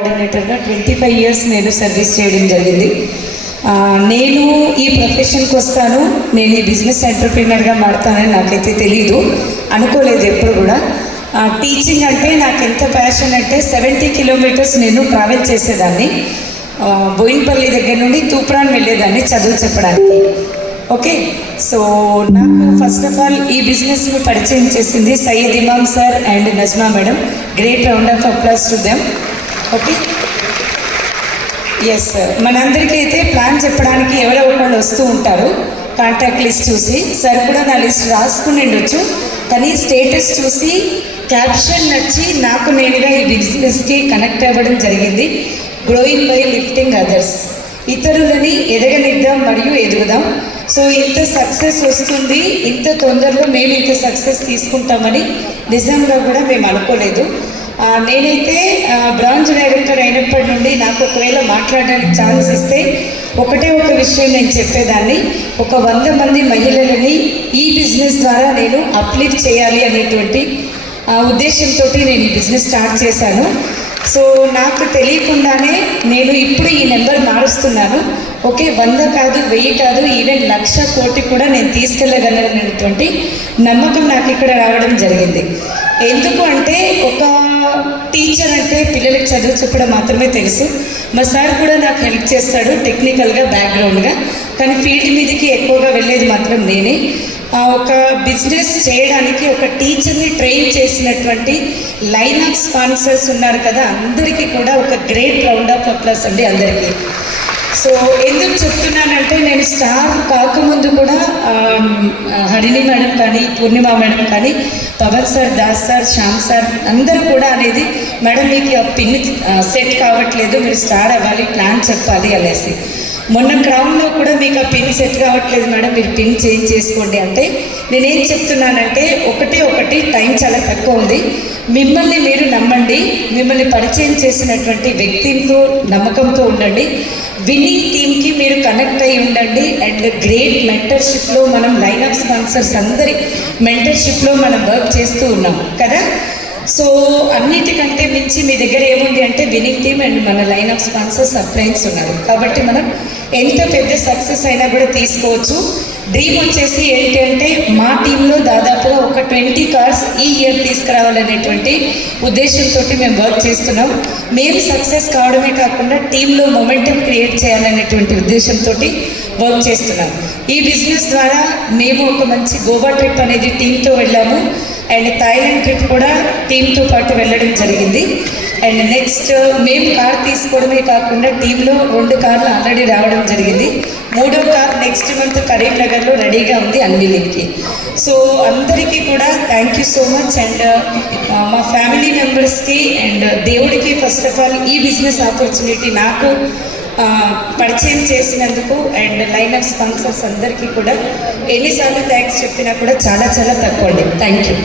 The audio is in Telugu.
కోఆర్డినేటర్గా 25 years నేను సర్వీస్ చేయడం జరిగింది. నేను ఈ ప్రొఫెషన్కి వస్తాను, నేను ఈ బిజినెస్ ఎంటర్ప్రీనర్గా మారుతానని నాకైతే తెలీదు, అనుకోలేదు ఎప్పుడు కూడా. టీచింగ్ అంటే నాకు ఎంత ప్యాషన్ అంటే 70 kilometers నేను ట్రావెల్ చేసేదాన్ని. బోయిన్పల్లి దగ్గర నుండి తూప్రాన్ వెళ్ళేదాన్ని చదువు చెప్పడానికి. ఓకే, సో నాకు ఫస్ట్ ఆఫ్ ఆల్ ఈ బిజినెస్ని పరిచయం చేసింది Syed Imam sir and Najma madam. Great round of applause to them. Okay, yes sir. మనందరికీ అయితే ప్లాన్ చెప్పడానికి ఎవరో ఒకళ్ళు వస్తూ ఉంటారు. కాంటాక్ట్ లిస్ట్ చూసి సార్ కూడా నా లిస్ట్ రాసుకుని ఉండొచ్చు, కానీ స్టేటస్ చూసి క్యాప్షన్ నచ్చి నాకు నేనుగా ఈ బిజినెస్కి కనెక్ట్ అవ్వడం జరిగింది. గ్రోయింగ్ బై లిఫ్టింగ్ అదర్స్, ఇతరులని ఎదగనిద్దాం మరియు ఎదుగుదాం. సో ఇంత సక్సెస్ వస్తుంది, ఇంత తొందరలో మేము ఇంత సక్సెస్ తీసుకుంటామని నిజంగా కూడా మేము అనుకోలేదు. నేనైతే బ్రాంచ్ డైరెక్టర్ అయినప్పటి నుండి నాకు ఒకవేళ మాట్లాడడానికి ఛాన్స్ ఇస్తే ఒకటే ఒక విషయం నేను చెప్పేదాన్ని, ఒక 100 మంది మహిళలని ఈ బిజినెస్ ద్వారా నేను అప్లిఫ్ట్ చేయాలి అనేటువంటి ఉద్దేశంతో నేను ఈ బిజినెస్ స్టార్ట్ చేశాను. సో నాకు తెలియకుండానే నేను ఇప్పుడు ఈ నెంబర్ మారుస్తున్నాను. ఓకే, 100 కాదు, 1000 కాదు, ఈవెన్ 1,00,000 కోటి కూడా నేను తీసుకెళ్ళగలనటువంటి నమ్మకం నాకు ఇక్కడ రావడం జరిగింది. ఎందుకు అంటే ఒక టీచర్ అంటే పిల్లలకి చదువు చెప్పడం మాత్రమే తెలుసు. మా సార్ కూడా నాకు హెల్ప్ చేస్తాడు టెక్నికల్గా, బ్యాక్గ్రౌండ్గా, కానీ ఫీల్డ్ మీదకి ఎక్కువగా వెళ్ళేది మాత్రం నేనే. ఒక బిజినెస్ చేయడానికి ఒక టీచర్ని ట్రైన్ చేసినటువంటి లైన్ ఆఫ్ స్పాన్సర్స్ ఉన్నారు కదా, అందరికీ కూడా ఒక గ్రేట్ రౌండ్ ఆఫ్ అప్లాస్ అండి అందరికీ. సో ఎందుకు చెప్తున్నానంటే నేను స్టార్ కాకముందు కూడా హరిణి మేడం కానీ, పూర్ణిమ మేడం కానీ, Pawan sir, Das sir, Shyam sir అందరూ కూడా అనేది, మేడం మీకు ఆ పిన్ సెట్ కావట్లేదు, మీరు స్టార్ అవ్వాలి, ప్లాన్ చెప్పాలి అనేసి. మొన్న క్రౌన్లో కూడా మీకు ఆ పిన్ సెట్ కావట్లేదు మేడం, మీరు పిన్ చేంజ్ చేసుకోండి అంటే నేనేం చెప్తున్నానంటే ఒకటి టైం చాలా తక్కువ ఉంది. మిమ్మల్ని మీరు నమ్మండి, మిమ్మల్ని పరిచయం చేసినటువంటి వ్యక్తితో నమ్మకంతో ఉండండి, విన్నింగ్ టీమ్కి మీరు కనెక్ట్ అయి ఉండండి. అండ్ గ్రేట్ మెంటర్షిప్లో మనం లైన్ ఆఫ్ స్పాన్సర్స్ అందరి మెంటర్షిప్లో మనం వర్క్ చేస్తూ ఉన్నాం కదా. సో అన్నిటికంటే మించి మీ దగ్గర ఏముంది అంటే విన్నింగ్ టీమ్ అండ్ మన లైన్ ఆఫ్ స్పాన్సర్స్ అప్లయన్స్ ఉన్నారు. కాబట్టి మనం ఎంత పెద్ద సక్సెస్ అయినా కూడా తీసుకోవచ్చు. డ్రీమ్ వచ్చేసి ఏంటి అంటే మా టీంలో దాదాపుగా ఒక 20 cars ఈ ఇయర్ తీసుకురావాలనేటువంటి ఉద్దేశంతో మేము వర్క్ చేస్తున్నాం. మేము సక్సెస్ కావడమే కాకుండా టీంలో మొమెంటం క్రియేట్ చేయాలనేటువంటి ఉద్దేశంతో వర్క్ చేస్తున్నాం. ఈ బిజినెస్ ద్వారా మేము ఒక మంచి గోవా ట్రిప్ అనేది టీంతో వెళ్ళాము, అండ్ థాయిలాండ్ ట్రిప్ కూడా టీంతో పాటు వెళ్ళడం జరిగింది. అండ్ నెక్స్ట్ మేము కార్ తీసుకోవడమే కాకుండా టీంలో 2 కార్లు ఆల్రెడీ రావడం జరిగింది. 3వ కార్ నెక్స్ట్ మంత్ కరీంనగర్లో రెడీగా ఉంది అన్వీలింగ్కి. సో అందరికీ కూడా thank you so much. And మా ఫ్యామిలీ మెంబర్స్కి అండ్ దేవుడికి ఫస్ట్ ఆఫ్ ఆల్ ఈ బిజినెస్ ఆపర్చునిటీ నాకు పరిచయం చేసినందుకు, అండ్ లైన్ ఆఫ్ స్పాన్సర్స్ అందరికీ కూడా ఎన్నిసార్లు థ్యాంక్స్ చెప్పినా కూడా చాలా చాలా తక్కువ అండి. Thank you.